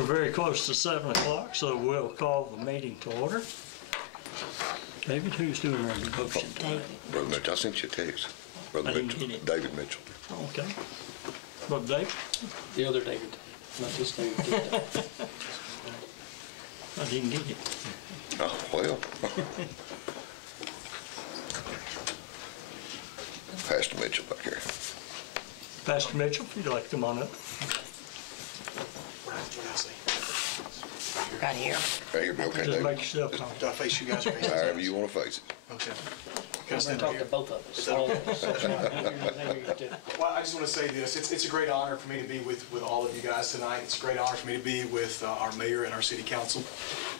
We're very close to 7 o'clock, so we'll call the meeting to order. David, who's doing our devotion tonight? Brother Mitchell, I sent you a text. Brother Mitchell, David Mitchell. Okay. Brother David? The other David, not this David. I didn't get it. Oh, well. Pastor Mitchell back here. Pastor Mitchell, if you'd like to come on up. Right here. Right here, be okay, Just David? make yourself comfortable. Do I face you guys or face However you want to face it. Okay. I'm going to talk to both of us. Well, I just want to say this. It's a great honor for me to be with all of you guys tonight. It's a great honor for me to be with our mayor and our city council.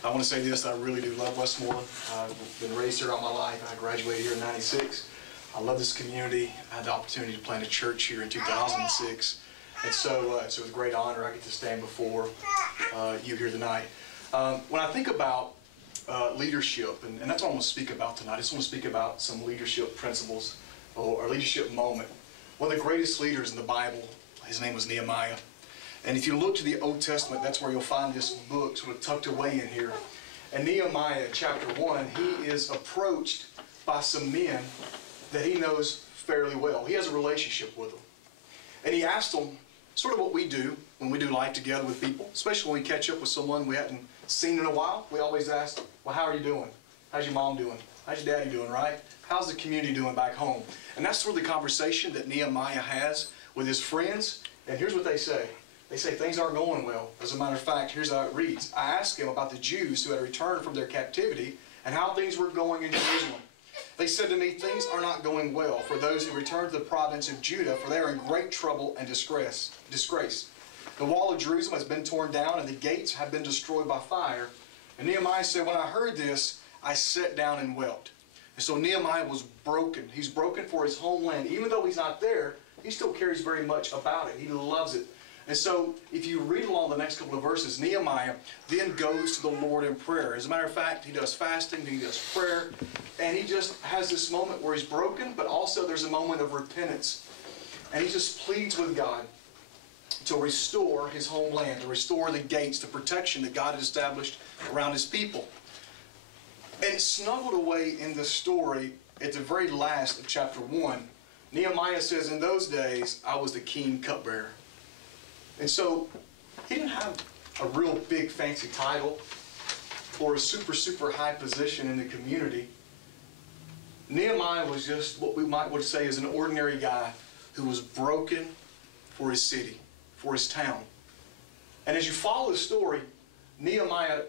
I want to say this. I really do love Westmoreland. I've been raised here all my life. I graduated here in '96. I love this community. I had the opportunity to plant a church here in 2006. And so it's a great honor I get to stand before you here tonight. When I think about leadership, and that's what I want to speak about tonight. I just want to speak about some leadership principles or leadership moment. One of the greatest leaders in the Bible, his name was Nehemiah. And if you look to the Old Testament, that's where you'll find this book sort of tucked away in here. And Nehemiah, chapter 1, he is approached by some men that he knows fairly well. He has a relationship with them. And he asked them sort of what we do when we do life together with people, especially when we catch up with someone we hadn't seen in a while. We always ask, well, how are you doing? How's your mom doing? How's your daddy doing, right? How's the community doing back home? And that's sort of the conversation that Nehemiah has with his friends. And here's what they say. They say things aren't going well. As a matter of fact, here's how it reads. I asked him about the Jews who had returned from their captivity and how things were going in Jerusalem. They said to me, things are not going well for those who return to the province of Judah, for they are in great trouble and disgrace. The wall of Jerusalem has been torn down, and the gates have been destroyed by fire. And Nehemiah said, when I heard this, I sat down and wept. And so Nehemiah was broken. He's broken for his homeland. Even though he's not there, he still cares very much about it. He loves it. And so if you read along the next couple of verses, Nehemiah then goes to the Lord in prayer. As a matter of fact, he does fasting, he does prayer, and he just has this moment where he's broken, but also there's a moment of repentance. And he just pleads with God to restore his homeland, to restore the gates, the protection that God had established around his people. And snuggled away in the story at the very last of chapter 1, Nehemiah says, in those days, I was the king cupbearer. And so he didn't have a real big fancy title or a super high position in the community. Nehemiah was just what we would say is an ordinary guy who was broken for his city, for his town. And as you follow the story, Nehemiah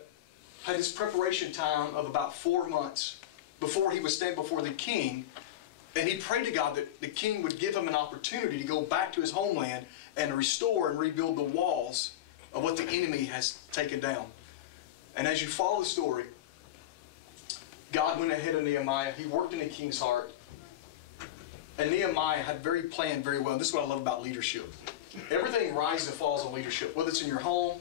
had this preparation time of about 4 months before he would stand before the king. And he prayed to God that the king would give him an opportunity to go back to his homeland and restore and rebuild the walls of what the enemy has taken down. And as you follow the story, God went ahead of Nehemiah. He worked in the king's heart. And Nehemiah had planned very well. And this is what I love about leadership. Everything rises and falls on leadership. Whether it's in your home,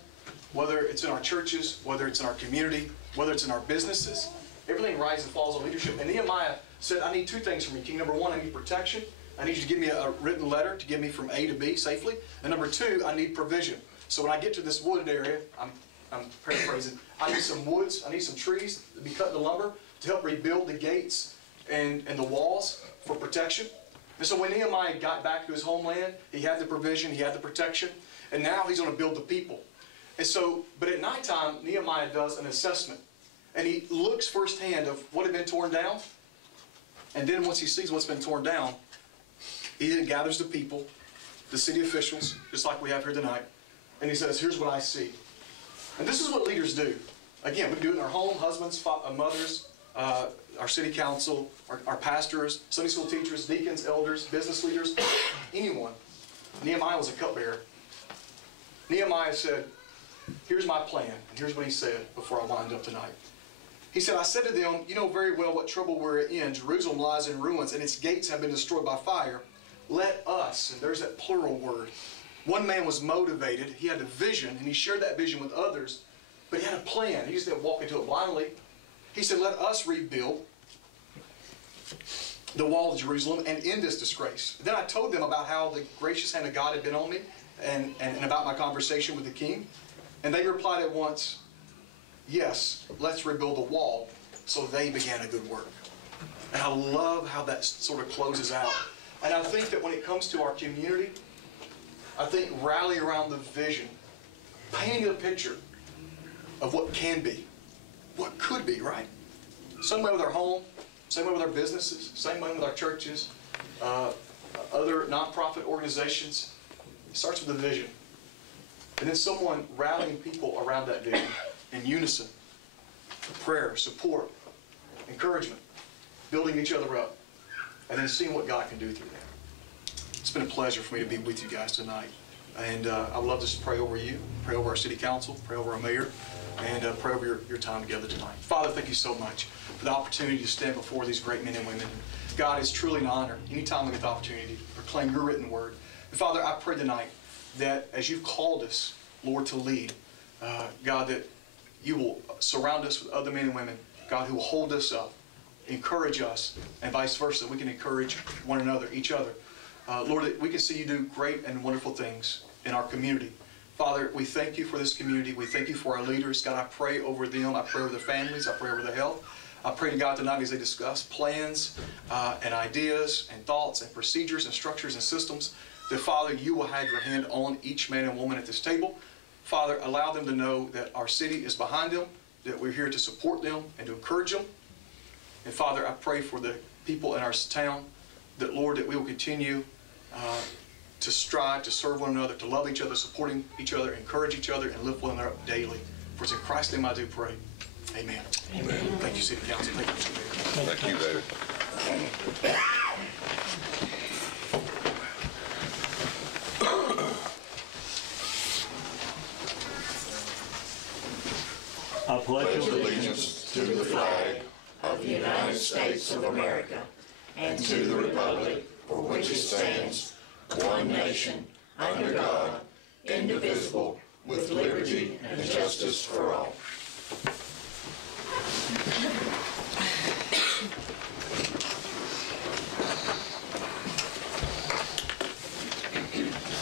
whether it's in our churches, whether it's in our community, whether it's in our businesses, everything rises and falls on leadership. And Nehemiah said, I need 2 things from you, King. Number 1, I need protection. I need you to give me a written letter to get me from A to B safely. And number 2, I need provision. So when I get to this wooded area, I'm paraphrasing, I need some woods, I need some trees to be cut into lumber to help rebuild the gates and the walls for protection. And so when Nehemiah got back to his homeland, he had the provision, he had the protection, and now he's going to build the people. And so, but at nighttime, Nehemiah does an assessment. And he looks firsthand of what had been torn down. And then once he sees what's been torn down, he then gathers the people, the city officials, just like we have here tonight. And he says, here's what I see. And this is what leaders do. Again, we do it in our home, husbands, mothers, our city council, our pastors, Sunday school teachers, deacons, elders, business leaders, anyone. Nehemiah was a cupbearer. Nehemiah said, here's my plan. And here's what he said before I wind up tonight. He said, I said to them, you know very well what trouble we're in. Jerusalem lies in ruins, and its gates have been destroyed by fire. Let us, and there's that plural word. One man was motivated. He had a vision, and he shared that vision with others. But he had a plan. He just didn't walk into it blindly. He said, let us rebuild the wall of Jerusalem and end this disgrace. Then I told them about how the gracious hand of God had been on me and about my conversation with the king. And they replied at once, yes, let's rebuild the wall. So they began a good work. And I love how that sort of closes out. And I think that when it comes to our community, I think rally around the vision, painting a picture of what can be, what could be, right? Same way with our home, same way with our businesses, same way with our churches, other nonprofit organizations. It starts with a vision. And then someone rallying people around that vision in unison. Prayer, support, encouragement, building each other up, and then seeing what God can do through that. It's been a pleasure for me to be with you guys tonight. And I would love to just pray over you, pray over our city council, pray over our mayor, and pray over your time together tonight. Father, thank you so much for the opportunity to stand before these great men and women. God, it's truly an honor anytime we get the opportunity to proclaim your written word. And Father, I pray tonight that as you've called us, Lord, to lead, God, that you will surround us with other men and women, God, who will hold us up, encourage us, and vice versa. We can encourage one another, each other. Lord, that we can see you do great and wonderful things in our community. Father, we thank you for this community. We thank you for our leaders. God, I pray over them. I pray over their families. I pray over their health. I pray to God tonight as they discuss plans and ideas and thoughts and procedures and structures and systems, that, Father, you will have your hand on each man and woman at this table. Father, allow them to know that our city is behind them, that we're here to support them and to encourage them. And Father, I pray for the people in our town that, Lord, that we will continue to strive to serve one another, to love each other, supporting each other, encourage each other, and lift one another up daily. For it's in Christ's name I do pray. Amen. Amen. Thank you, City Council. Thank you, Mr. Mayor. Thank you, David. I pledge allegiance to the flag of the United States of America and to the republic for which it stands, one nation, under God, indivisible, with liberty and justice for all.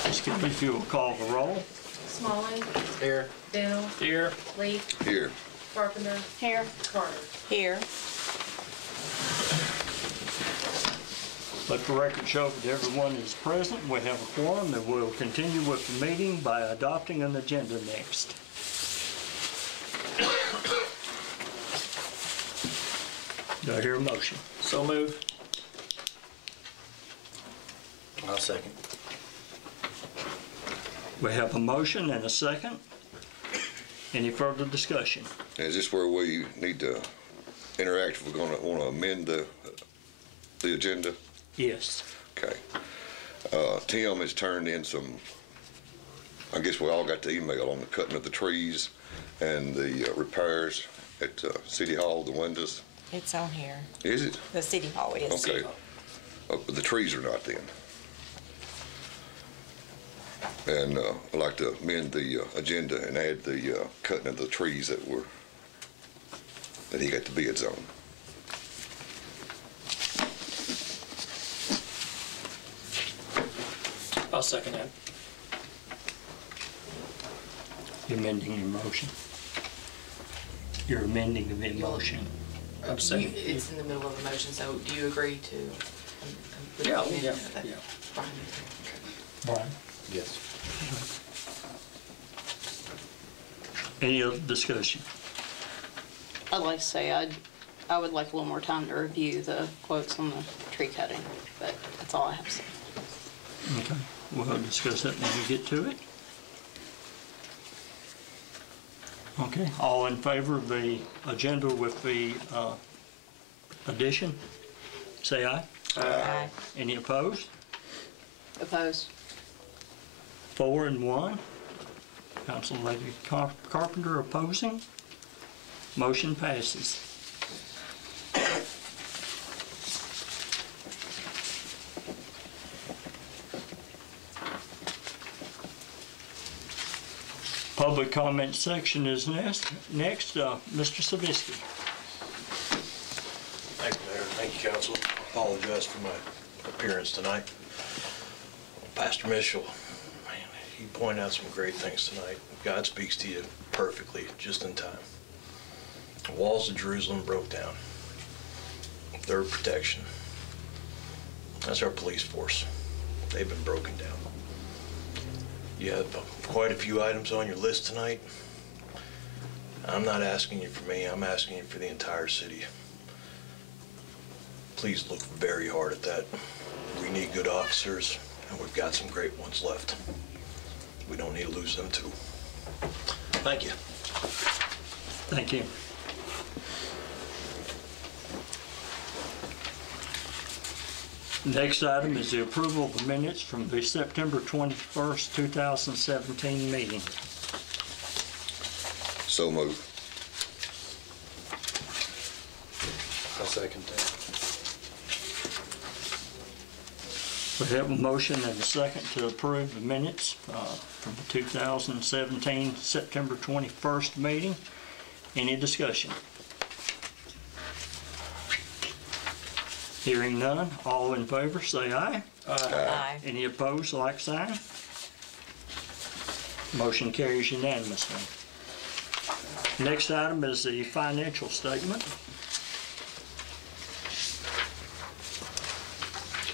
Excuse me if you will call the roll. Smalley. Here. Bell. Here. Lee. Here. Carpenter. Here. Carter. Here. Let the record show that everyone is present. We have a quorum, and we'll continue with the meeting by adopting an agenda next. Do I hear a motion? So moved. I'll second. We have a motion and a second. Any further discussion? Is this where we need to interact if we're going to want to amend the agenda? Yes. Okay. Tim has turned in some, I guess we all got the email on the cutting of the trees and the repairs at City Hall, the windows. It's on here. Is it? The City Hall is. Okay. But the trees are not then. And I'd like to amend the agenda and add the cutting of the trees that he got the bids on. I'll second that. You're amending your motion. You're amending the motion. I'm second. It's in the middle of the motion, so do you agree to? Yeah. Brian? Yes. Any other discussion? I'd like to say I would like a little more time to review the quotes on the tree cutting, but that's all I have to say. Okay, we'll discuss that when we get to it. Okay, all in favor of the agenda with the addition, say aye. Aye. Any opposed? Opposed? 4 and 1. Council Lady Carpenter opposing. Motion passes. Public comment section is next. Mr. Savisky. Thank you, Mayor. Thank you, Council. I apologize for my appearance tonight. Pastor Mitchell, man, he pointed out some great things tonight. God speaks to you perfectly, just in time. The walls of Jerusalem broke down. Their protection. That's our police force. They've been broken down. You have quite a few items on your list tonight. I'm not asking you for me, I'm asking you for the entire city. Please look very hard at that. We need good officers, and we've got some great ones left. We don't need to lose them too. Thank you. Thank you. Next item is the approval of the minutes from the September 21st, 2017 meeting. So moved. I'll second that. We have a motion and a second to approve the minutes from the 2017 September 21st meeting. Any discussion? Hearing none, all in favor say aye. Aye. Any opposed, like sign? Motion carries unanimously. Next item is the financial statement.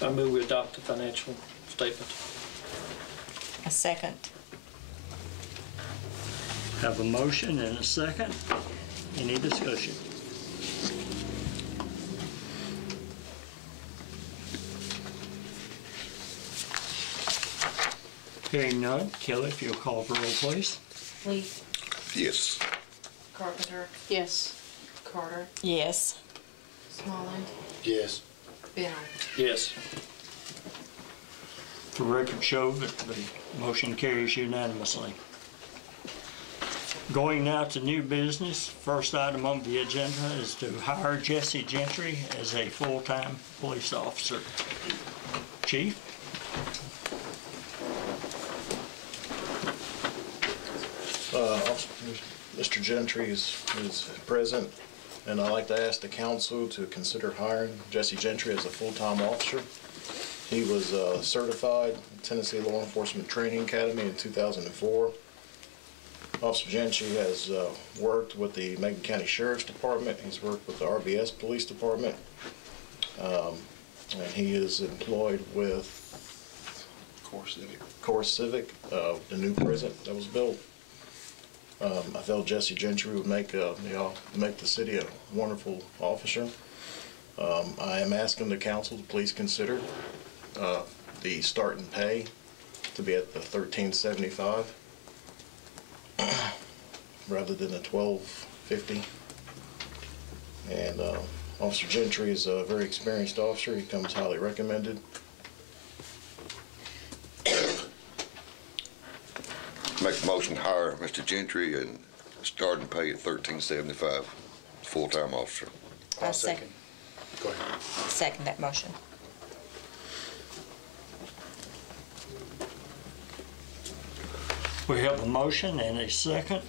I move we adopt the financial statement. A second. Have a motion and a second. Any discussion? Hearing none, Kelly, if you'll call the roll, please. Lee, Yes. Carpenter, Yes. Carter, Yes. Smallland, Yes. Bennell. Yes. The record show that the motion carries unanimously. Going now to new business, first item on the agenda is to hire Jesse Gentry as a full-time police officer. Chief? Mr. Gentry is present, and I'd like to ask the council to consider hiring Jesse Gentry as a full-time officer. He was certified Tennessee Law Enforcement Training Academy in 2004. Officer Gentry has worked with the Macon County Sheriff's Department. He's worked with the RBS Police Department, and he is employed with Core Civic, the new prison that was built. I felt Jesse Gentry would make the city a wonderful officer. I am asking the council to please consider the starting pay to be at the $13.75 rather than the $12.50. And Officer Gentry is a very experienced officer. He comes highly recommended. Make a motion to hire Mr. Gentry and starting pay at $13.75, full-time officer. I'll second. Go ahead. Second that motion. We have a motion and a second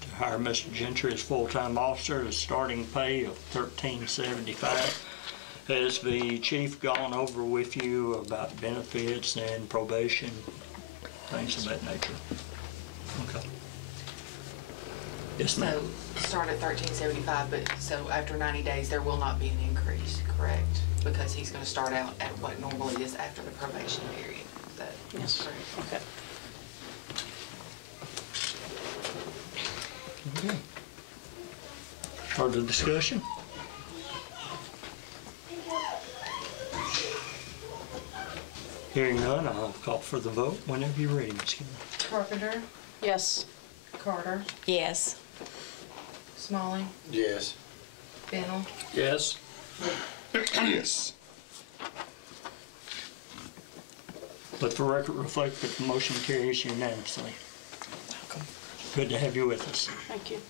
to hire Mr. Gentry as full-time officer at a starting pay of $13.75. Has the chief gone over with you about benefits and probation, things of that nature? Okay. Yes, ma'am. So start at $13.75, but so after 90 days, there will not be an increase, correct? Because he's gonna start out at what normally is after the probation period. Is that Yes. correct? Okay. Okay. Further discussion? Hearing none, I'll call for the vote whenever you're ready, Ms. Kim. Carpenter, Yes. Carter, Yes. Smalling, Yes. Bennell, Yes. Yes. Let the record reflect that the motion carries unanimously. Good to have you with us. Thank you.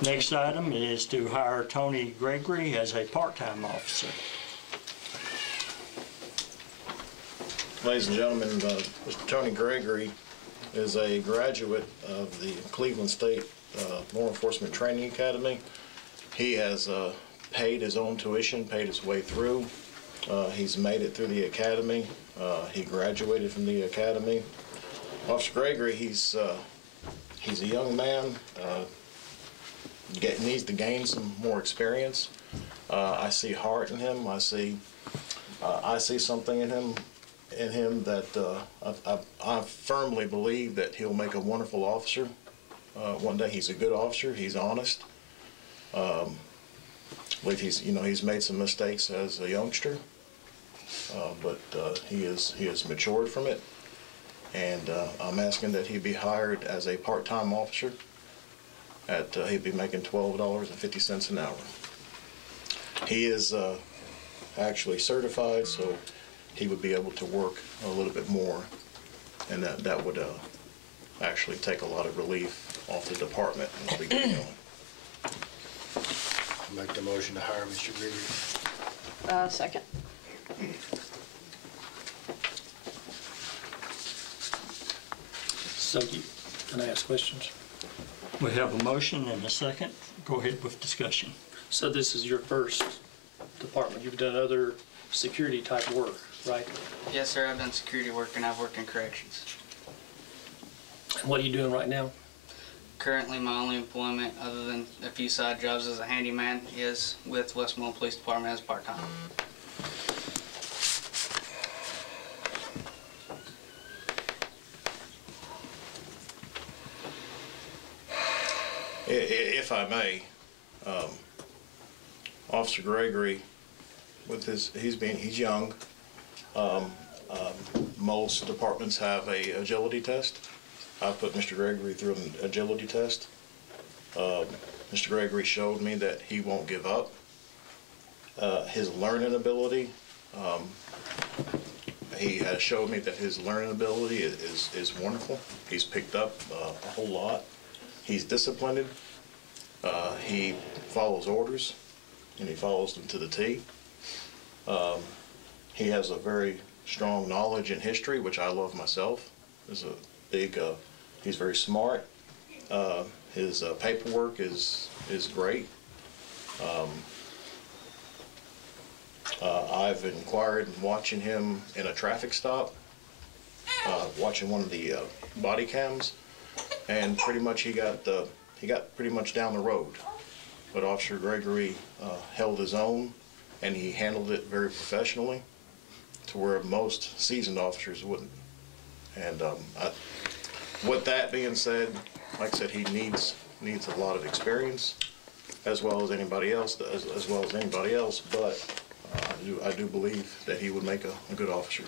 Next item is to hire Tony Gregory as a part-time officer. Ladies and gentlemen, Mr. Tony Gregory is a graduate of the Cleveland State Law Enforcement Training Academy. He has paid his own tuition, paid his way through. He's made it through the academy. He graduated from the academy. Officer Gregory, he's a young man, needs to gain some more experience. I see heart in him. I see something in him that I firmly believe that he'll make a wonderful officer. One day, he's a good officer. He's honest. I believe he's made some mistakes as a youngster, but he has matured from it. And I'm asking that he be hired as a part-time officer. He'd be making $12.50 an hour. He is actually certified, so he would be able to work a little bit more, and that would actually take a lot of relief off the department as we get going. I'll make the motion to hire Mr. Gregory. Second. So can I ask questions? We have a motion and a second. Go ahead with discussion. So this is your first department. You've done other security type work, right? Yes, sir. I've done security work and I've worked in corrections. And what are you doing right now? Currently, my only employment, other than a few side jobs as a handyman, is with Westmoreland Police Department as part-time. If I may, Officer Gregory, he's young. Most departments have a agility test. I put Mr. Gregory through an agility test. Mr. Gregory showed me that he won't give up. His learning ability, he has showed me that his learning ability is wonderful. He's picked up a whole lot. He's disciplined. He follows orders, and he follows them to the T. He has a very strong knowledge in history, which I love myself. He's very smart. His paperwork is great. I've inquired watching him in a traffic stop, watching one of the body cams, and pretty much he got pretty much down the road. But Officer Gregory held his own, and he handled it very professionally, to where most seasoned officers wouldn't. And with that being said, like I said, he needs a lot of experience, as well as anybody else. But I do believe that he would make a good officer.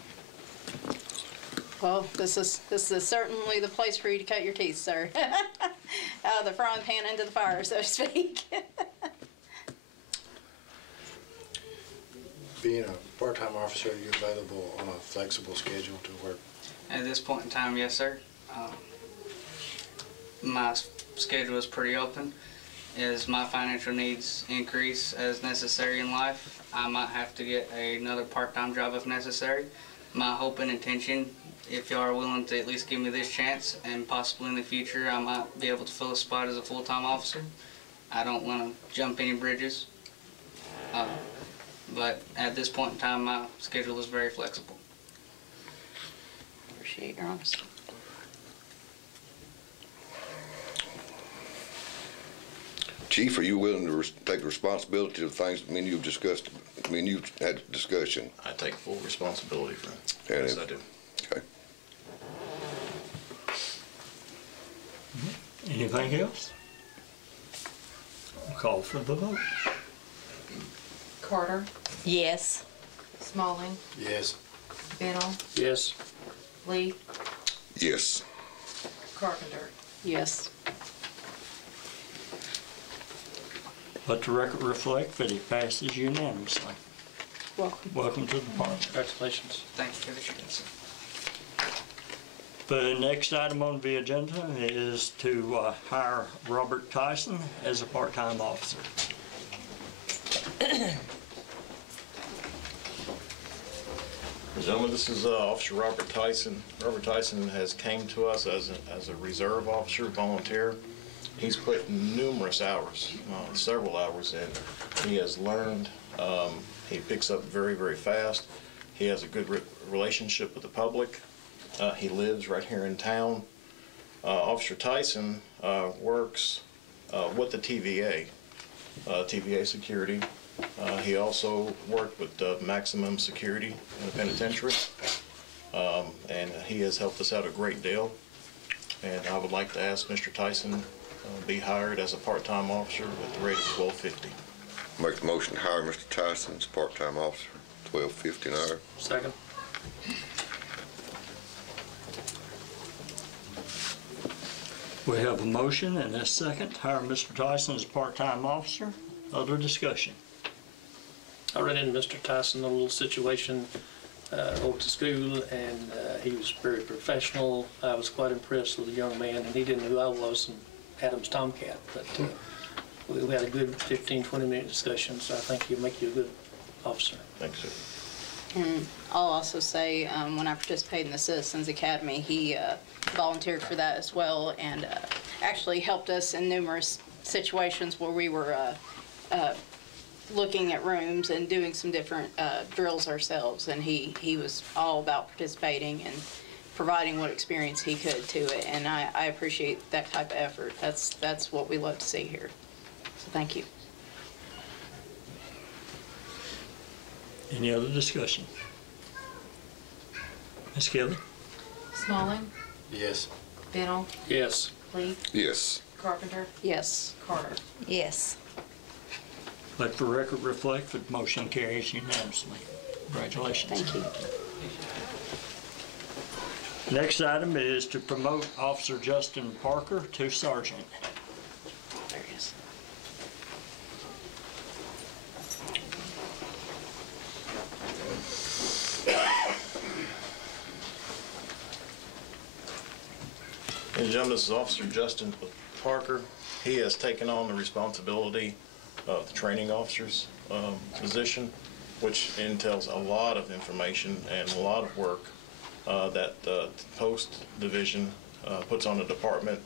Well, this is certainly the place for you to cut your teeth, sir. Out of the frying pan into the fire, so to speak. Being a part-time officer, are you available on a flexible schedule to work? At this point in time, yes, sir. My schedule is pretty open. As my financial needs increase as necessary in life, I might have to get another part-time job if necessary. My hope and intention, if y'all are willing to at least give me this chance, and possibly in the future I might be able to fill a spot as a full-time officer. I don't want to jump any bridges, but at this point in time my schedule is very flexible. Appreciate your honesty. Chief, are you willing to take responsibility of the things me and you've discussed? Me and you've had a discussion. I take full responsibility for it. And Yes, I do. Okay. Anything else? I'll call for the vote. Carter, Yes. Smalling, Yes. Bennell, Yes. Lee, Yes. Carpenter. Yes. Let the record reflect that it passes unanimously. Welcome. Welcome to the department. Congratulations. Thank you for the chance. The next item on the agenda is to hire Robert Tyson as a part-time officer. Gentlemen, this is Officer Robert Tyson. Robert Tyson has came to us as a reserve officer, volunteer. He's put numerous hours, several hours in. He has learned. He picks up very, very fast. He has a good relationship with the public. He lives right here in town. Officer Tyson works with the TVA, TVA Security. He also worked with Maximum Security in the penitentiary, and he has helped us out a great deal. And I would like to ask Mr. Tyson be hired as a part-time officer with the rate of $12.50. Make the motion to hire Mr. Tyson as part-time officer, $12.50 an hour. Second. We have a motion and a second to hire Mr. Tyson as a part-time officer. Other discussion? I ran into Mr. Tyson in a little situation over to school, and he was very professional. I was quite impressed with the young man, and he didn't know who I was, and Adam's Tomcat. But we had a good 15, 20-minute discussion, so I think he'll make you a good officer. Thanks, sir. And I'll also say, when I participated in the Citizens Academy, he volunteered for that as well, and actually helped us in numerous situations where we were looking at rooms and doing some different drills ourselves, and he was all about participating and providing what experience he could to it, and I appreciate that type of effort. That's what we love to see here. So thank you. Any other discussion? Ms. Kelly? Smalling, Yes. Bennell, Yes. Lee, Yes. Carpenter, Yes. Carter. Yes. Let the record reflect that the motion carries unanimously. Congratulations. Thank you. Next item is to promote Officer Justin Parker to sergeant. There he is. Ladies and gentlemen, this is Officer Justin Parker. He has taken on the responsibility of the training officer's position, which entails a lot of information and a lot of work that the post division puts on the department.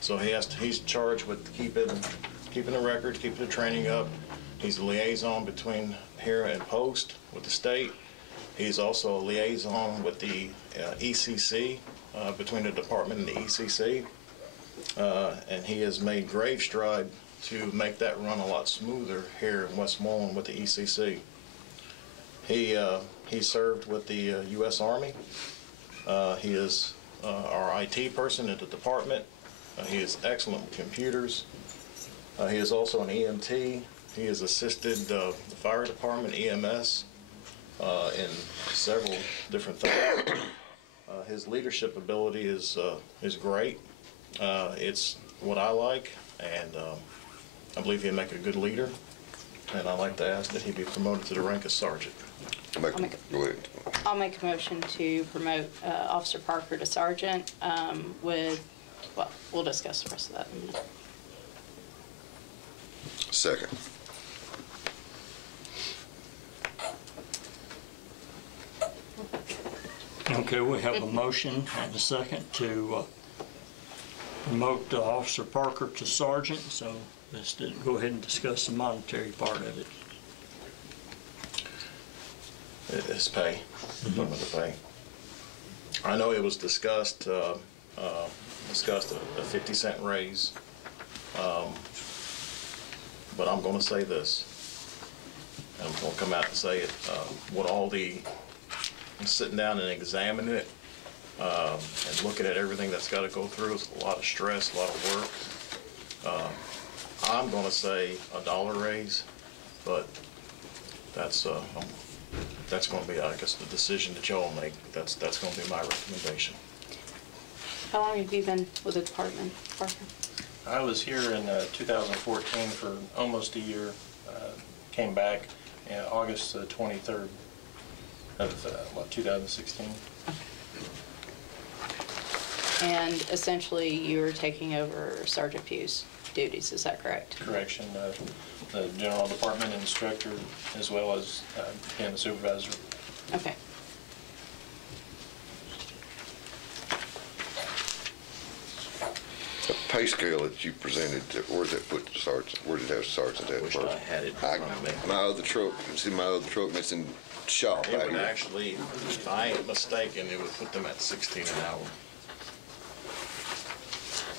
So he's charged with keeping the records, keeping the training up. He's a liaison between here and post with the state. He's also a liaison with the ECC, between the department and the ECC. And he has made grave stride to make that run a lot smoother here in Westmoreland with the ECC. He served with the U.S. Army. He is our IT person at the department. He is excellent with computers. He is also an EMT. He has assisted the fire department, EMS, in several different things. His leadership ability is great. It's what I like, and I believe he'll make a good leader. And I'd like to ask that he be promoted to the rank of sergeant. Go ahead. I'll make a motion to promote Officer Parker to sergeant with, well, we'll discuss the rest of that in a minute. Second. Okay, we have a motion and a second to promote Officer Parker to sergeant, so let's go ahead and discuss the monetary part of it. His pay, some of the pay. I know it was discussed a 50-cent raise, but I'm going to say this. I'm going to come out and say it. What all the sitting down and examining it and looking at everything that's got to go through is a lot of stress, a lot of work. I'm going to say $1 raise, but that's going to be, I guess, the decision that y'all make. That's going to be my recommendation. How long have you been with the department, Parker? I was here in 2014 for almost a year. Came back August 23rd of 2016. And essentially, you were taking over Sergeant Pugh's duties, is that correct? Correction, the general department instructor, as well as being the supervisor. Okay. pay scale that you presented, where's that put the sergeant? Where did it have sergeant at Wish first? I had it in front of me. My other truck, you see my other truck that's in shop It out would here. actually, if I ain't mistaken, it would put them at 16 an hour.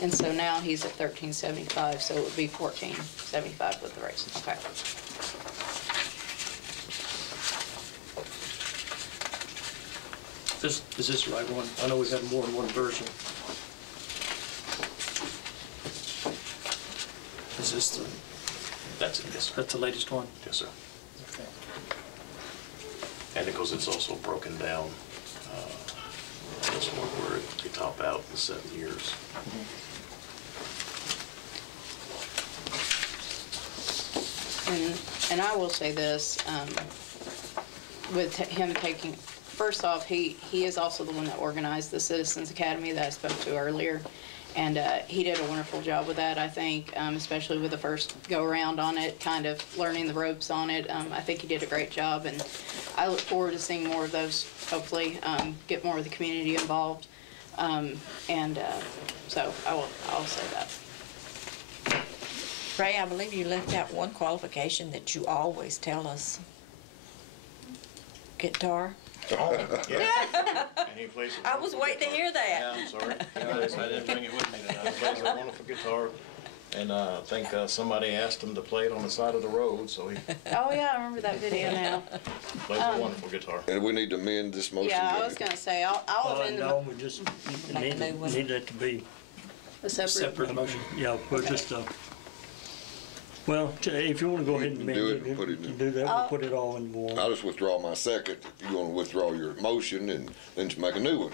And so now he's at 13.75, so it would be 14.75 with the raise. Okay. Is this the right one? I know we've had more than one version. Is this the, That's it, yes, sir. that's the latest one? Yes, sir. Okay. And because it's also broken down, this one where they top out in 7 years. And I will say this, with him taking, first off, he is also the one that organized the Citizens Academy that I spoke to earlier. And he did a wonderful job with that, I think, especially with the first go-around on it, kind of learning the ropes on it. I think he did a great job, and I look forward to seeing more of those, hopefully, get more of the community involved. So I'll say that. Ray, I believe you left out one qualification that you always tell us. Guitar? Oh, yeah. And he plays a I was wonderful waiting to guitar. hear that. Yeah, I'm sorry. I didn't bring it with me tonight. He plays a wonderful guitar, and I think somebody asked him to play it on the side of the road, so he Oh, yeah, I remember that video now. plays a wonderful guitar. And we need to amend this motion. Yeah, I was gonna say, I'll amend No, we just Make a new one. need it to be, the separate. Separate motion. yeah, we're Okay. just, well, if you want to go ahead and You can amend do it, it and put it you in. do that, we'll put it all in one. I'll just withdraw my second. If you want to withdraw your motion and then just make a new one.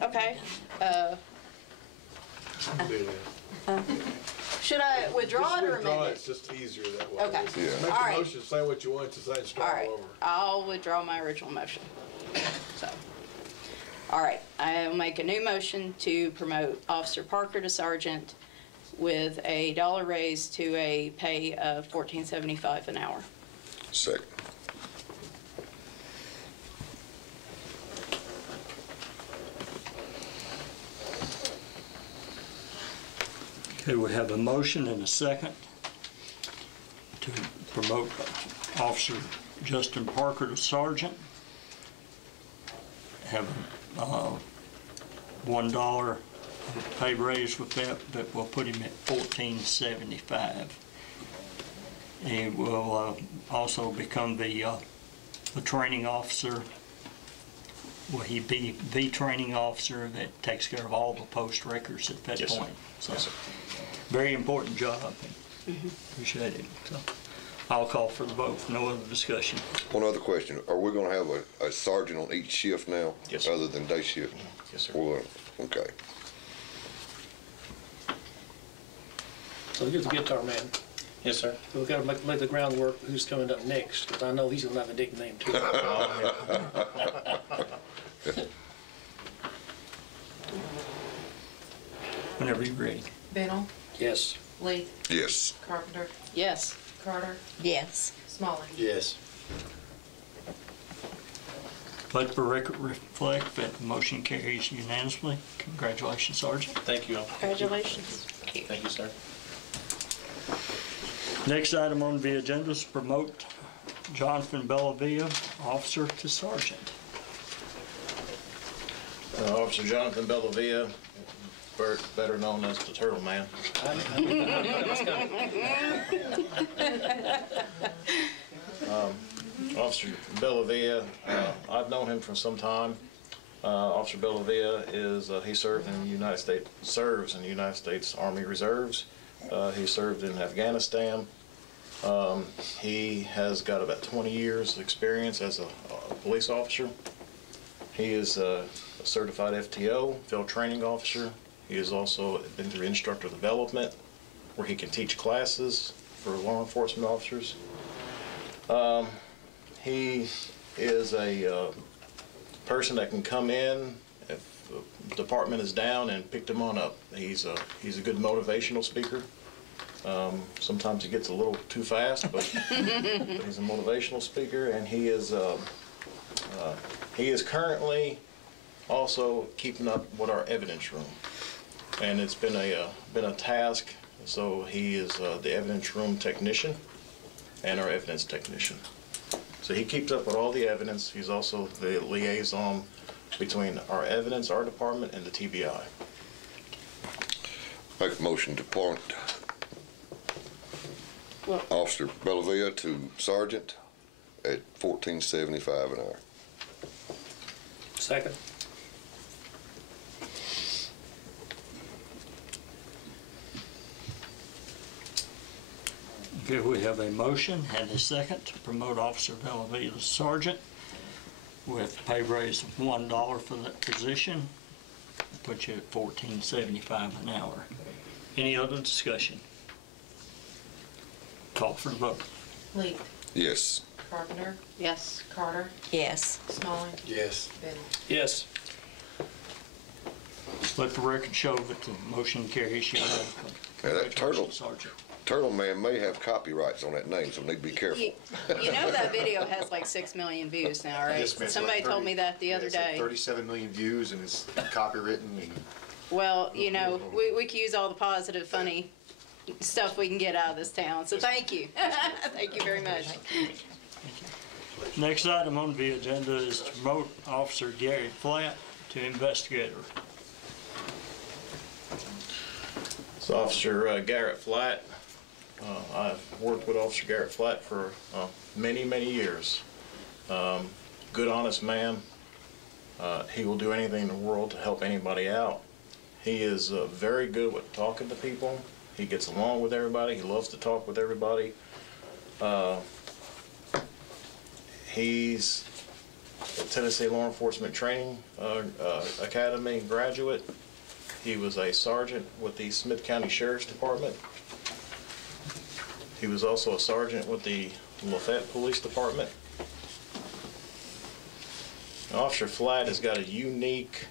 Okay. Do that. Should I withdraw it or amend it? It's just easier that way. Okay. Yeah. Make All a right. motion, say what you want to say, and All start right, all over. I'll withdraw my original motion. So, all right, I'll make a new motion to promote Officer Parker to sergeant with a dollar raise to a pay of $14.75 an hour. Second. Okay, we have a motion and a second to promote Officer Justin Parker to sergeant. Have $1 pay raise with that will put him at $14.75. He will also become the training officer. Will he be the training officer that takes care of all the post records at that Yes, sir. point? So, Yes, sir. very important job. Appreciate it. So, I'll call for the vote. No other discussion. One other question. Are we going to have a sergeant on each shift now? Yes, sir. Other than day shift? Yes, sir. Well, okay. So here's the guitar man. Yes, sir. We've got to lay the groundwork for who's coming up next, because I know he's gonna have a nickname too. Whenever you're ready. Bennell, Yes. Leith, Yes. Carpenter, Yes. Carter, Yes. Smalley. Yes. Let the record reflect that the motion carries unanimously. Congratulations, Sergeant. Thank you all. Congratulations. Thank you, sir. Next item on the agenda is promote Jonathan Bellavia, officer to sergeant. Officer Jonathan Bellavia, better known as the Turtle Man. Officer Bellavia, I've known him for some time. Officer Bellavia he serves in the United States Army Reserves. He served in Afghanistan. He has got about 20 years experience as a police officer. He is a certified FTO, field training officer. He has also been through instructor development, where he can teach classes for law enforcement officers. He is a person that can come in if the department is down and pick them on up. He's a good motivational speaker. Sometimes he gets a little too fast, but he's a motivational speaker, and he is currently also keeping up with our evidence room. and it's been a task. So he is the evidence room technician and our evidence technician. So he keeps up with all the evidence. He's also the liaison between our evidence, our department, and the TBI. Make a motion to appoint Well- Officer Bellavia to sergeant at $14.75 an hour. Second. Okay, we have a motion and a second to promote Officer Bellavia to sergeant with a pay raise of $1 for that position. Put you at $14.75 an hour. Any other discussion? Call for the vote. Lee, Yes. Carpenter, Yes. Carter, Yes. Smalling, Yes. Bennett. Yes. Let the record show that the motion carries unanimously. Now that Congratulations, Sergeant. Turtle Man may have copyrights on that name, so need to be careful. You know that video has like 6 million views now, right? Yes, ma'am. Somebody Like told me that the other it's like day. 37 million views, and it's copywritten, and Well, you know, we could use all the positive, funny stuff we can get out of this town, so thank you. Thank you very much. Next item on the agenda is to promote Officer Gary Flatt to investigator. So Officer Garrett Flatt, I've worked with Officer Garrett Flatt for many, many years. Good, honest man. He will do anything in the world to help anybody out. He is very good with talking to people. He gets along with everybody. He loves to talk with everybody. He's a Tennessee Law Enforcement Training Academy graduate. He was a sergeant with the Smith County Sheriff's Department. He was also a sergeant with the Lafayette Police Department. Officer Flatt has got a unique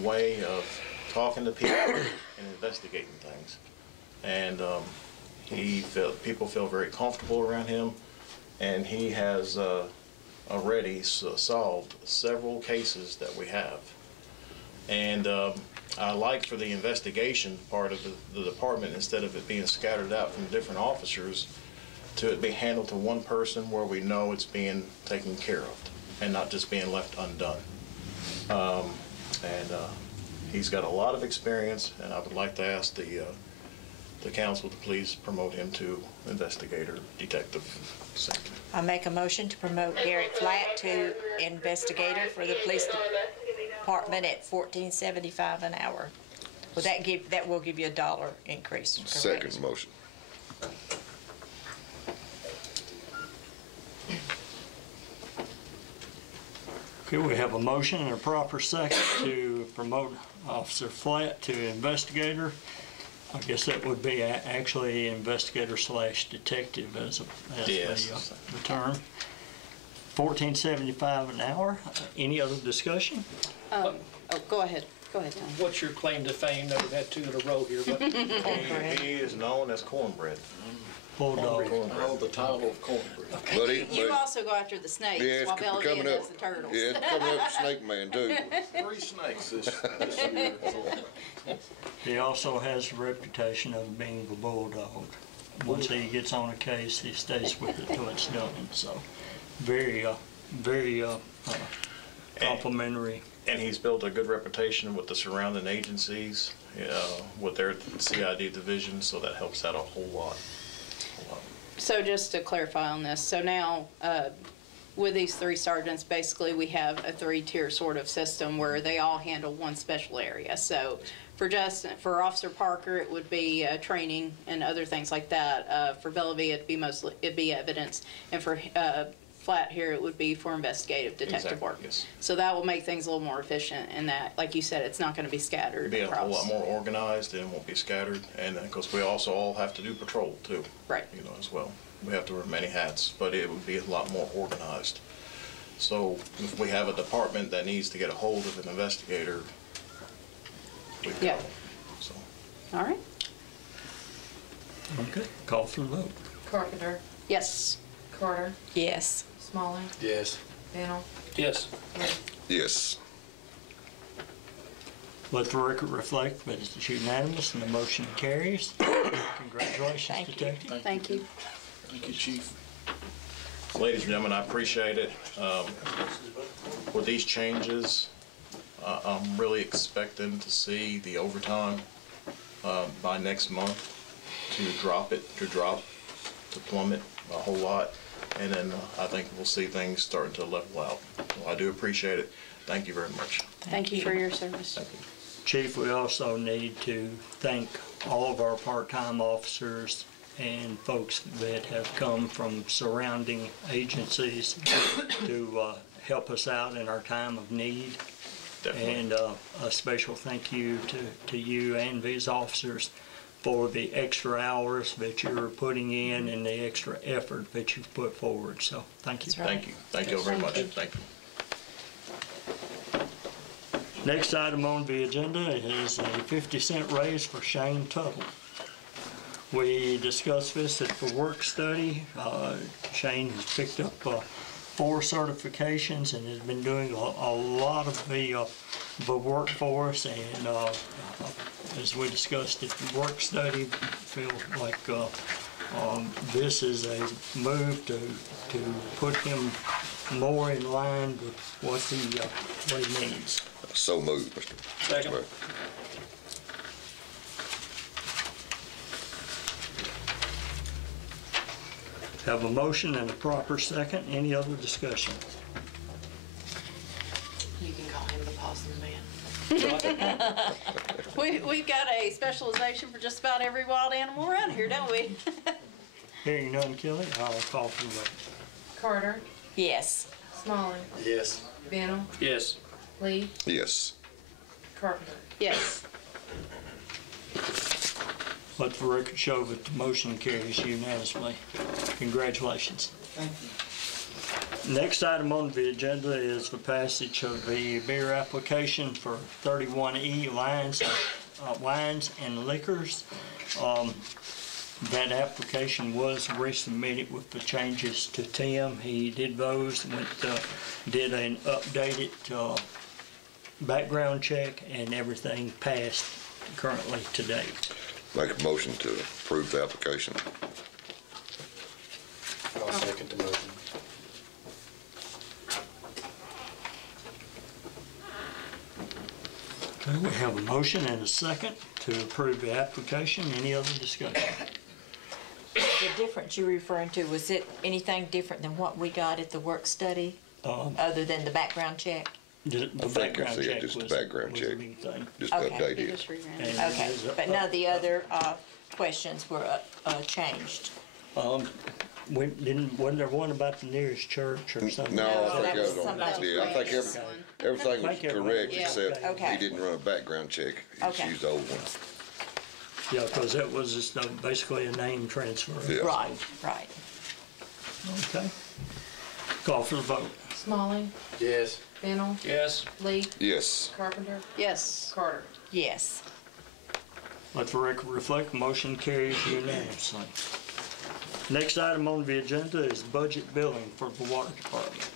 way of talking to people and investigating things. And people feel very comfortable around him. And he has already solved several cases that we have. And I like for the investigation part of the department, instead of it being scattered out from different officers, to it be handled to one person where we know it's being taken care of and not just being left undone. He's got a lot of experience, and I would like to ask the council to please promote him to investigator, detective. I make a motion to promote Garrett Flatt to investigator for the police department at $14.75 an hour. Will that will give you $1 increase? Correct? Second motion. Okay, we have a motion and a proper second to promote Officer Flatt to investigator. I guess that would be actually investigator / detective as Yes. the term. $14.75 an hour. Any other discussion? Oh, go ahead. Go ahead, Tom. What's your claim to fame? Now, we've had 2 in a row here, but He is known as cornbread. Bulldog. hold the title of cornbread. You also go after the snakes Yeah, while it's Bellavia coming does up. the turtles. Yeah, it's coming up to Snake Man too. 3 snakes this year. He also has a reputation of being a bulldog. Once he gets on a case, he stays with it till it's done. So, very complimentary. And he's built a good reputation with the surrounding agencies, with their CID division, so that helps out a whole lot. So just to clarify on this, so now with these 3 sergeants, basically we have a 3-tier sort of system where they all handle one special area. So for Officer Parker, it would be training and other things like that. For Bellavia, it'd be evidence, and for Flatt here, it would be for investigative detective Exactly, work. yes. So that will make things a little more efficient in that, like you said, it's not going to be scattered Be a whole lot across. more organized and won't be scattered, and of course, we also all have to do patrol too. Right. As well. We have to wear many hats, but it would be a lot more organized. So if we have a department that needs to get a hold of an investigator, we've got Yeah. them. So. All right. Okay, call for the vote. Carpenter, Yes. Carter, Yes. Smalling, Yes. Bennett, yes. Yes. Let the record reflect that it's unanimous and the motion carries. Congratulations, Thank you. Detective. Thank you. Thank you, Chief. Ladies and gentlemen, I appreciate it. With these changes, I'm really expecting to see the overtime by next month to plummet a whole lot. And then I think we'll see things starting to level out. Well, I do appreciate it. Thank you very much. Thank you for your service. Thank you. Chief, we also need to thank all of our part-time officers and folks that have come from surrounding agencies to help us out in our time of need. Definitely. And a special thank you to you and these officers for the extra hours that you're putting in and the extra effort that you've put forward. So thank you. That's right. Thank you. Thank you very much. Thank you. Next item on the agenda is a 50-cent raise for Shane Tuttle. We discussed this at the work study. Shane has picked up 4 certifications and has been doing a lot of the work for us. And as we discussed at the work study, feel like this is a move to put him more in line with what he needs. So moved, Mr. Second. Mayor. Have a motion and a proper second. Any other discussion? You can call him the possum man. We've got a specialization for just about every wild animal around here, don't we? Hearing none, Kelly, I'll call for the vote. Carter, Yes. Smalley, Yes. Bennell, Yes. Lee, Yes. Carpenter. Yes. Let the record show that the motion carries unanimously. Congratulations. Thank you. Next item on the agenda is the passage of the beer application for 31E wines and liquors. That application was resubmitted with the changes to Tim. He did those, did an updated background check, and everything passed currently to date. Make a motion to approve the application. I'll second the motion. Okay, we have a motion and a second to approve the application. Any other discussion? The difference you're referring to, was it anything different than what we got at the work study, other than the background check? The I think background it's check just the was background the check. big thing. Just Okay. He updated. just reran And it. Okay, it is but none of the other questions were changed? Wasn't there one about the nearest church or something? No, I think that that was was on, somebody yeah, I think else's everything was Thank you. correct, Yeah. except Okay. he didn't run a background check. He just Okay. used the old one. Yeah, because it was just basically a name transfer. Yeah. Right, right. Okay. Call for the vote. Smalley, Yes. Bennell, Yes. Lee, Yes. Carpenter, Yes. Carter. Yes. Let the record reflect, motion carries unanimously. Next item on the agenda is budget billing for the water department.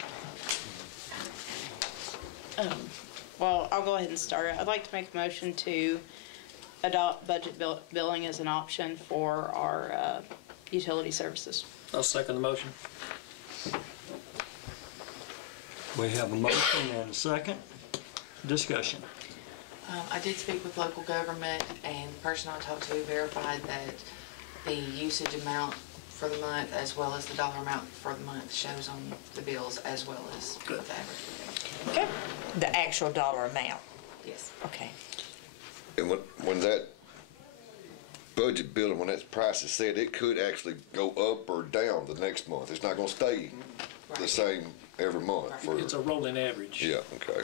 Well, I'll go ahead and start. I'd like to make a motion to adopt budget billing as an option for our utility services. I'll second the motion. We have a motion and a second. Discussion. I did speak with local government, and the person I talked to verified that the usage amount for the month, as well as the dollar amount for the month, shows on the bills, as well as the average. Okay. The actual dollar amount, Yes. okay. And when that budget billing, when that price is set, it could actually go up or down the next month. It's not gonna stay the same every month for, It's a rolling average. yeah, okay.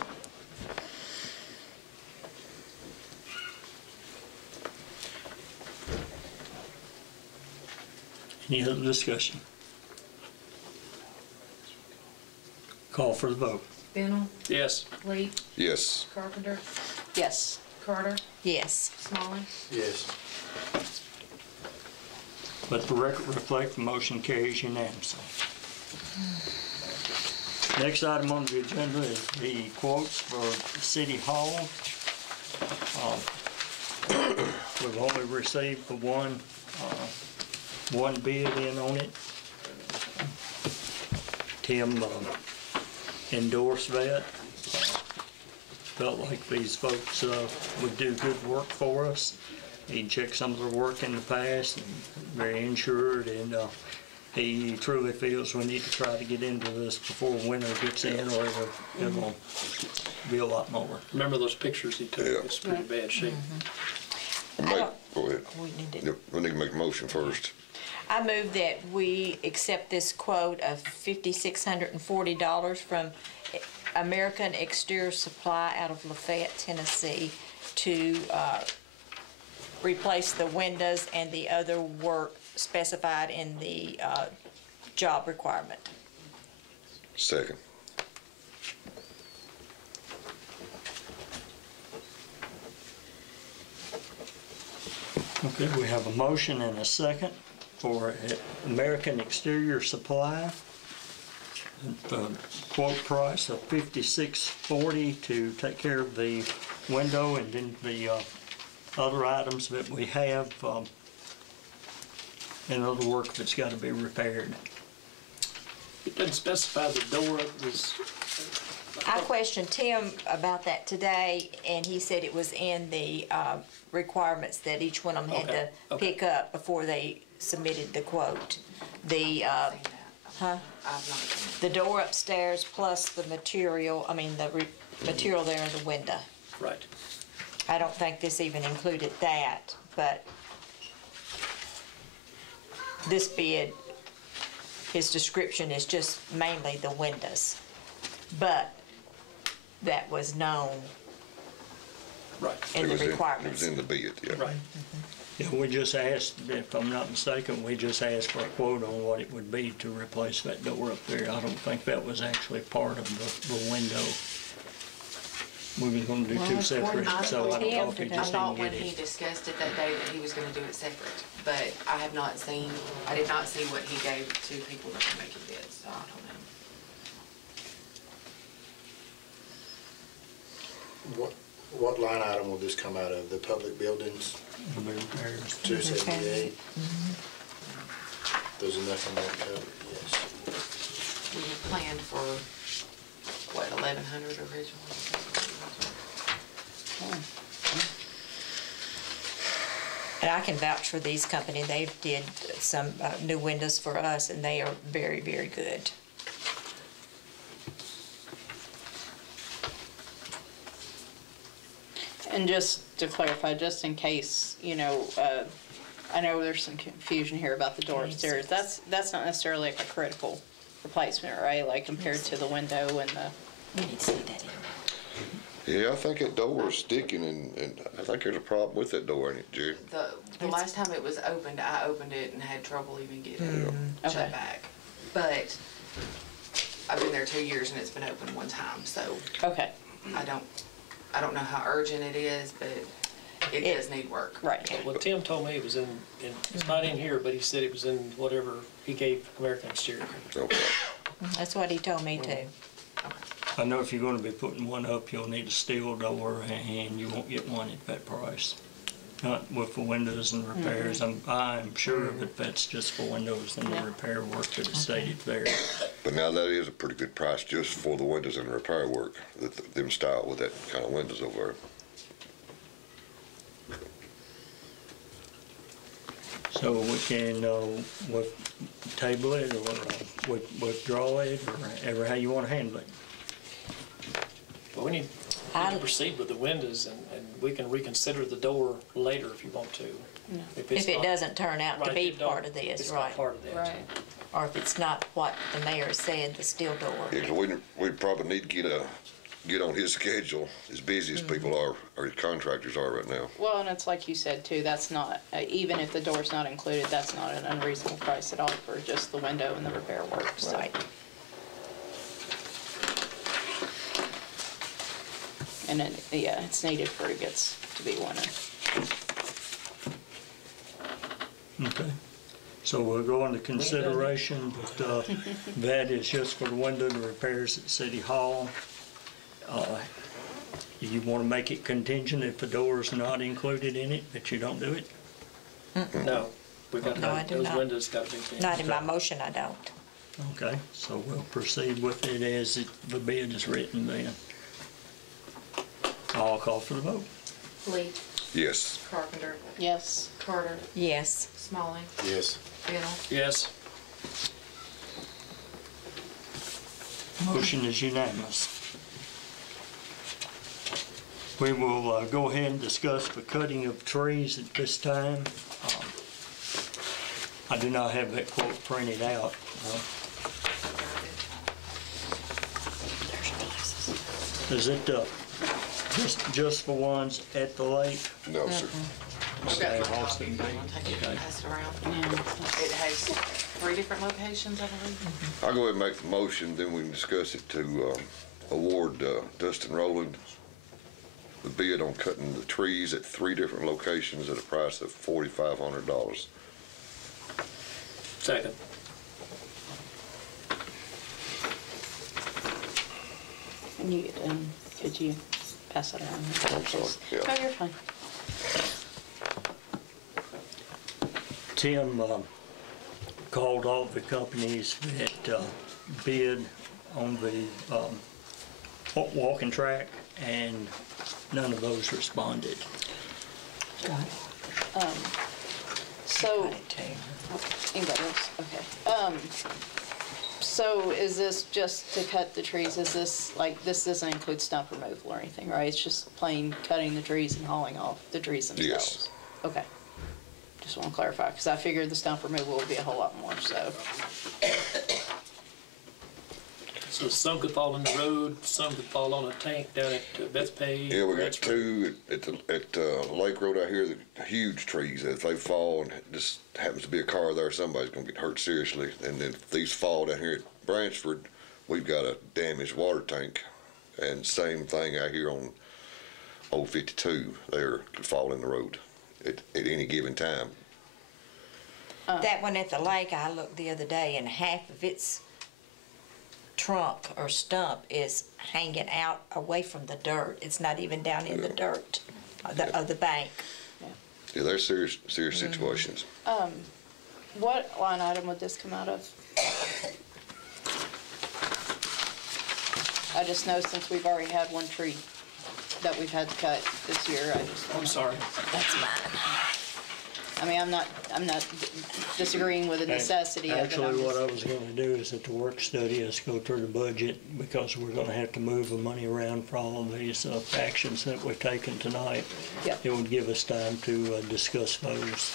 Any other discussion? Call for the vote. Bennell, Yes. Lee, Yes. Carpenter, Yes. Carter, Yes. Smalley. Yes. Let the record reflect, the motion carries unanimously. Next item on the agenda is the quotes for City Hall. We've only received the one bid in on it. Tim endorsed that. Felt like these folks would do good work for us. He checked some of their work in the past, and very insured, and he truly feels we need to try to get into this before winter gets in, or it'll be a lot more. Remember those pictures he took? Yeah. It's pretty bad shape. Go ahead. Yep, we need to make a motion first. I move that we accept this quote of $5,640 from American Exterior Supply out of Lafayette, Tennessee, to replace the windows and the other work specified in the job requirement. Second. Okay, we have a motion and a second for American Exterior Supply. The quote price of $56.40 to take care of the window and then the other items that we have and other work that's got to be repaired. It doesn't specify the door. It was, I questioned Tim about that today, and he said it was in the requirements that each one of them had to pick up before they submitted the quote. The the door upstairs plus the material, material there in the window. right. I don't think this even included that, but this bid, his description is just mainly the windows. But that was known Right. in the It requirements. was in the bid, yeah. Right. Yeah, we just asked, if I'm not mistaken, we just asked for a quote on what it would be to replace that door up there. I don't think that was actually part of the window. We were gonna do two separate, so I don't know if he I just thought didn't when get he it. discussed it that day that he was gonna do it separate, but I did not see what he gave to people that were making bids, so I don't know. What line item will this come out of? The public buildings, It'll be repairs. 278? There's enough in that covered, yes. We had planned for, what, 1,100 originally? And I can vouch for these company. They did some new windows for us, and they are very, very good. And just to clarify, just in case, I know there's some confusion here about the door upstairs. That's not necessarily like a critical replacement, right? Like compared to the window and the. We need to see that in. Yeah, I think that door is sticking, and I think there's a problem with that door, ain't it, Jerry? The last time it was opened, I opened it and had trouble even getting it shut Okay. back. But I've been there 2 years and it's been open one time, so Okay. I don't know how urgent it is, but it does need work. Right. Well, Tim told me it was in, it's not in here, but he said it was in whatever he gave American Exterior. Okay. That's what he told me too. I know if you're gonna be putting one up, you'll need a steel door, and you won't get one at that price. Not with the windows and repairs. I'm sure that that's just for windows and the repair work that is stated there. But now that is a pretty good price just for the windows and repair work, them style with that kind of windows over there. So we can table it, or withdraw it, or ever how you wanna handle it. But we need to proceed with the windows, and we can reconsider the door later if you want to. If it doesn't turn out to Right, be it don't- part of this, It's right? not part of that. Right. Or if it's not what the mayor said, the steel door. Yeah, 'cause we probably need to get on his schedule, as busy as people are, or his contractors are right now. Well, and it's like you said too, that's not, even if the door's not included, that's not an unreasonable price at all for just the window and the repair work, so. Right. And then, yeah, it's needed for it gets to be winter. Okay. So we'll go into consideration, but that is just for the window repairs at City Hall. You want to make it contingent if the door is not included in it, that you don't do it? No, we got No, I do those not. windows got to be cleaned. Not in my motion, I don't. Okay, so we'll proceed with it as the bid is written then. I'll call for the vote. Lee, Yes. Carpenter, Yes. Carter, Yes. Smalling, Yes. Bennell. Yes. Motion is unanimous. We will go ahead and discuss the cutting of trees at this time. I do not have that quote printed out. Is it just for ones at the lake? No, sir. I've got Say my Austin copy. Bay. I'll take it and Okay. pass it around. It has 3 different locations, I believe. I'll go ahead and make the motion, then we can discuss it to award Dustin Rowland the bid on cutting the trees at 3 different locations at a price of $4,500. Second. And you, could you pass that around? I'm sorry, yeah. No, you're fine. Tim called all the companies that bid on the walking track, and none of those responded. So, Got it too. anybody else? Okay. So is this just to cut the trees? Is this, like, this doesn't include stump removal or anything, right? It's just plain cutting the trees and hauling off the trees themselves? Yes. Okay. Just want to clarify, because I figured the stump removal would be a whole lot more, so. So some could fall in the road, some could fall on a tank down at Bethpage. Yeah, we got 2 at Lake Road out here, the huge trees. If they fall and it just happens to be a car there, somebody's gonna get hurt seriously. And then if these fall down here at Branchford, we've got a damaged water tank. And same thing out here on Old 52, there could fall in the road at any given time. That one at the lake, I looked the other day, and half of its trunk or stump is hanging out away from the dirt. It's not even down in the dirt of the bank. Yeah, they're serious situations. What line item would this come out of? I just know since we've already had 1 tree that we've had to cut this year, I'm sorry. That's mine. I mean, I'm not disagreeing with the necessity of it. Actually, what I was gonna do is at the work study is go through the budget, because we're gonna have to move the money around for all of these actions that we've taken tonight. Yep. It would give us time to discuss those.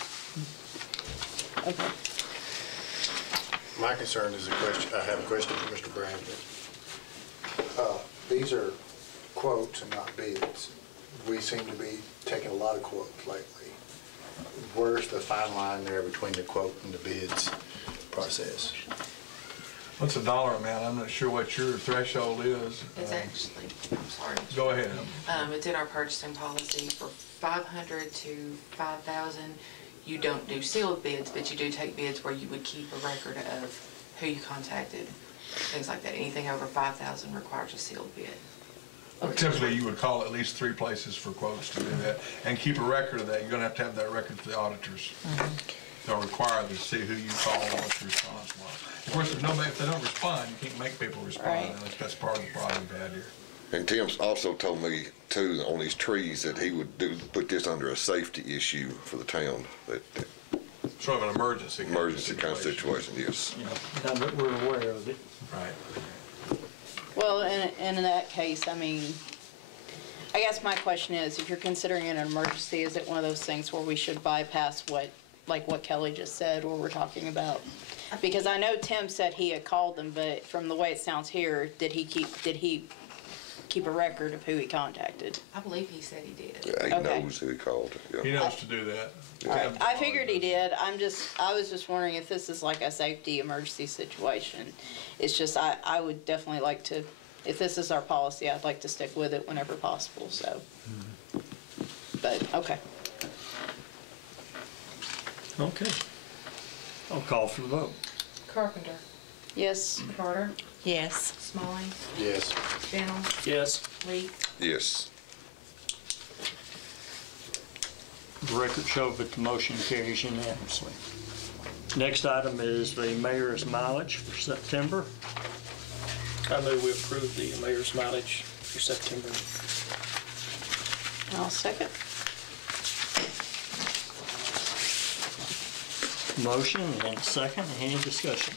Okay. My concern is I have a question for Mr. Bradley. These are quotes and not bids. We seem to be taking a lot of quotes lately. Where's the fine line there between the quote and the bids process? What's the dollar amount? I'm not sure what your threshold is. It's actually, I'm sorry. Go ahead. It's in our purchasing policy for 500 to 5,000. You don't do sealed bids, but you do take bids where you would keep a record of who you contacted, things like that. Anything over 5,000 requires a sealed bid. Typically, you would call at least 3 places for quotes to do that, and keep a record of that. You're gonna have to have that record for the auditors. They'll require them to see who you call and what the response was. Of course, if they don't respond, you can't make people respond. Right. And that's part of the problem we've had here. And Tim's also told me too, on these trees, that he would put this under a safety issue for the town. That Sort of an emergency. kind of situation, yes. Now that we're aware of it. Right. Well, in that case, I mean, I guess my question is, if you're considering it an emergency, is it one of those things where we should bypass what Kelly just said, where we're talking about? Because I know Tim said he had called them, but from the way it sounds here, did he keep a record of who he contacted? I believe he said he did. Yeah, he Okay. knows who he called. Yeah. He knows to do that. All right, I figured he did. I was just wondering if this is like a safety emergency situation. It's just, I would definitely like to, if this is our policy, I'd like to stick with it whenever possible, so. But, okay. Okay. I'll call for the vote. Carpenter, Yes. Carter, Yes. Smalling, Yes. Bennell, Yes. Lee. Yes. The record show that the motion carries unanimously. Next item is the mayor's mileage for September. I move we approve the mayor's mileage for September. I'll second. Motion and second. Any discussion?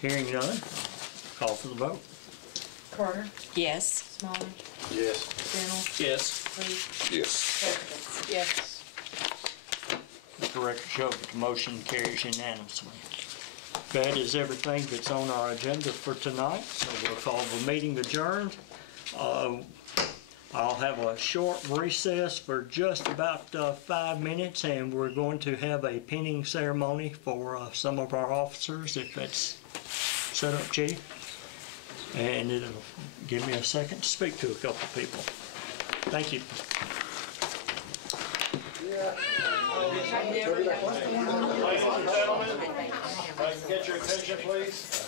Hearing none, call for the vote. Carter, Yes. Smaller, Yes. Fennel, Yes. Leach, Yes. Pettiford. Yes. Let the record show that the motion carries unanimously. That is everything that's on our agenda for tonight, so we'll call the meeting adjourned. I'll have a short recess for just about 5 minutes, and we're going to have a pinning ceremony for some of our officers, if that's set up, Chief. And it'll give me a second to speak to a couple of people. Thank you. Ladies and gentlemen, if I can get your attention, please.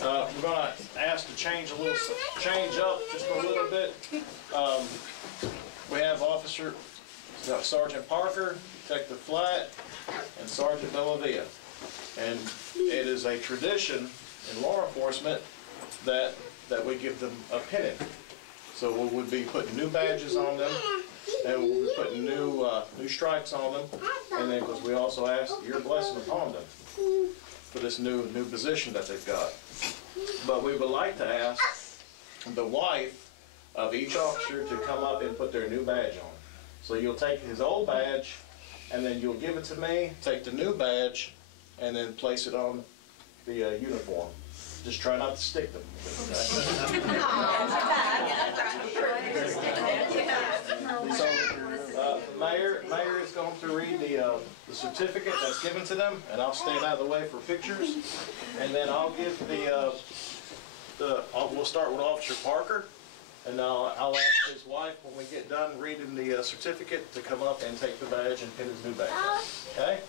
We're gonna ask to change up just a little bit. We have Sergeant Parker, Detective Flatt, and Sergeant Bellavia. And it is a tradition in law enforcement that we give them a pinning. So we would be putting new badges on them, and we'll be putting new stripes on them, and then because we also ask your blessing upon them for this new position that they've got. But we would like to ask the wife of each officer to come up and put their new badge on. So you'll take his old badge, and then you'll give it to me, take the new badge, and then place it on the uniform. Just try not to stick them. So, Mayor is going to read the certificate that's given to them, and I'll stand out of the way for pictures. And then I'll give we'll start with Officer Parker, and I'll ask his wife when we get done reading the certificate to come up and take the badge and pin his new badge on. Okay?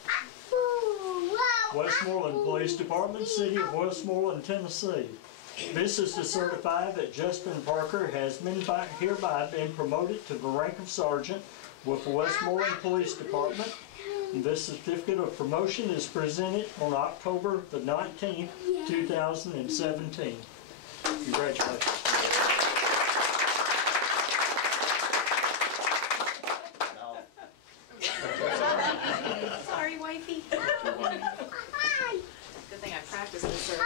Westmoreland Police Department, City of Westmoreland, Tennessee. This is to certify that Justin Parker has been hereby been promoted to the rank of sergeant with the Westmoreland Police Department. This certificate of promotion is presented on October the 19th, 2017. Congratulations. Sorry, wifey. Good thing I practiced this earlier.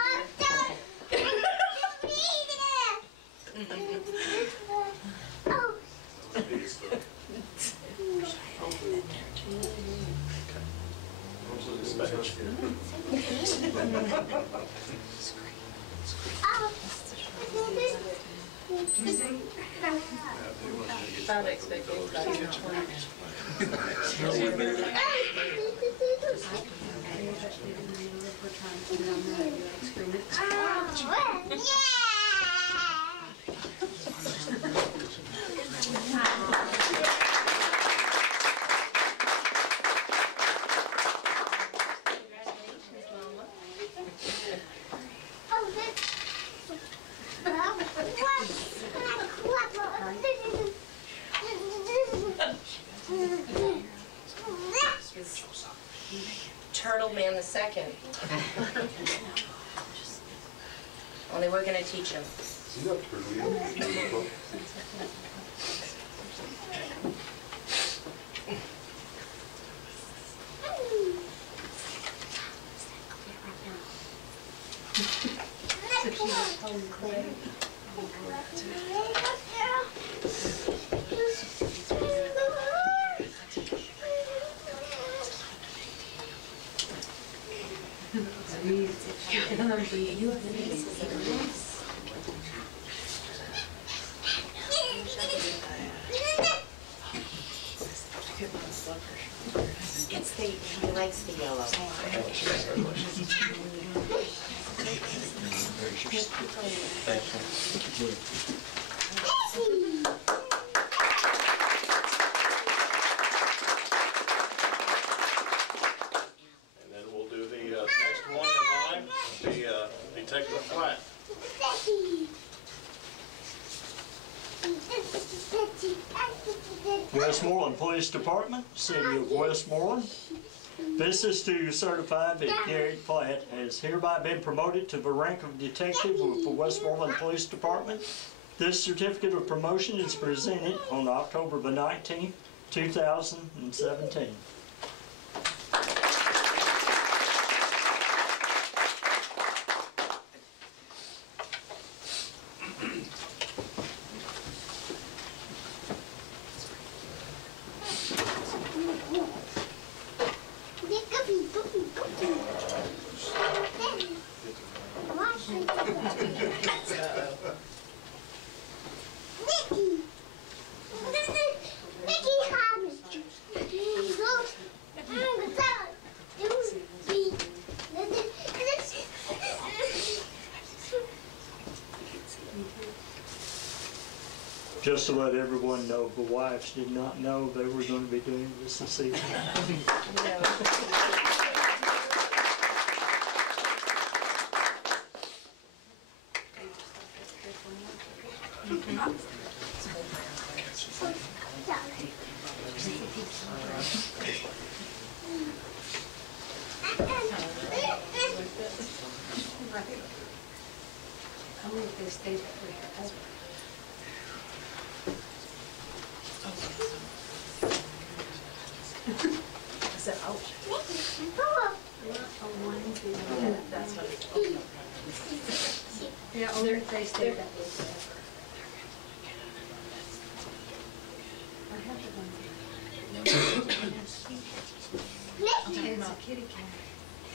Not expecting Turtle Man the Second. Only we're gonna teach him. He likes the yellow. And then we'll do the next one in line, the Detective Flatt. Westmoreland Police Department, City of Westmoreland. This is to certify that Gary Platt has hereby been promoted to the rank of detective with the Westmoreland Police Department. This certificate of promotion is presented on October the 19th, 2017. Just to let everyone know, the wives did not know they were going to be doing this evening. Yeah, only if they stay that way. I have the one. It's a kitty cat.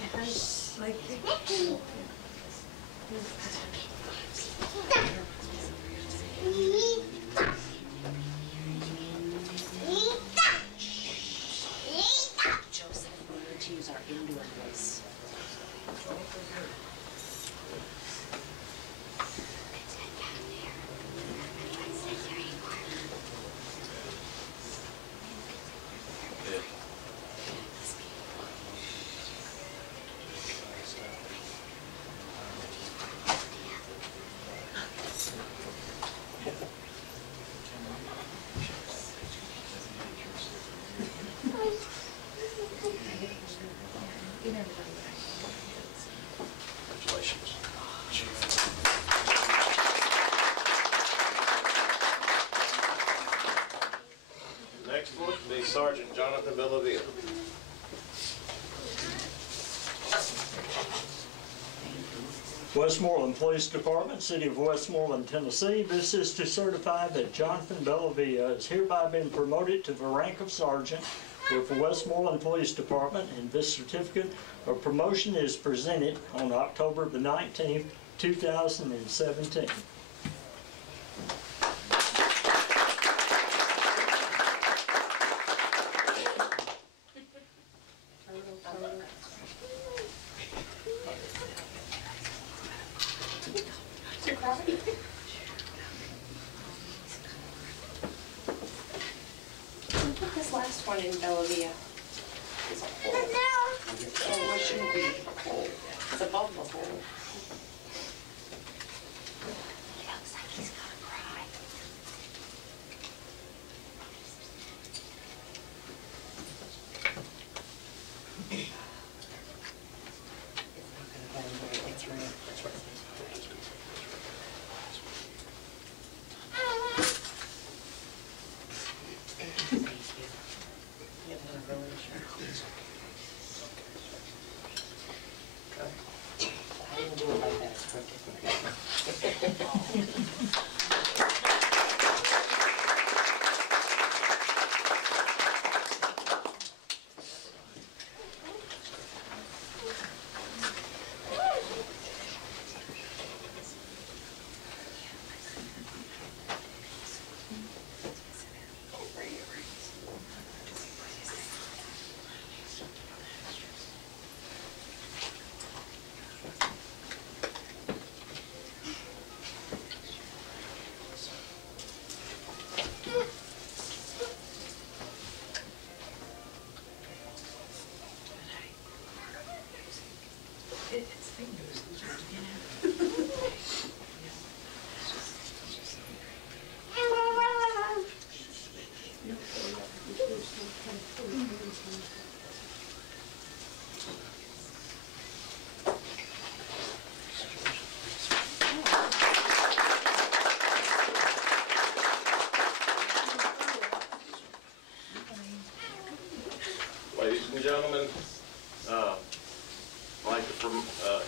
It has like Joseph, we need to use our indoor voice. Congratulations. Next one will be Sergeant Jonathan Bellavia. Westmoreland Police Department, City of Westmoreland, Tennessee. This is to certify that Jonathan Bellavia has hereby been promoted to the rank of sergeant with the Westmoreland Police Department, and this certificate of promotion is presented on October the 19th, 2017. Put this last one in Bellavia. It's a hole. Oh, it shouldn't be a hole. It's above the hole. He looks like he's gonna cry. It's not gonna let him do it. It's right. That's right. I didn't do it like that. It's crooked. Ladies and gentlemen, I'd like to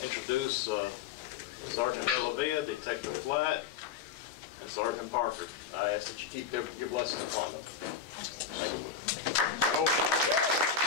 introduce Sergeant Delavia, Detective Flatt, and Sergeant Parker. I ask that you keep your blessing upon them. Thank you.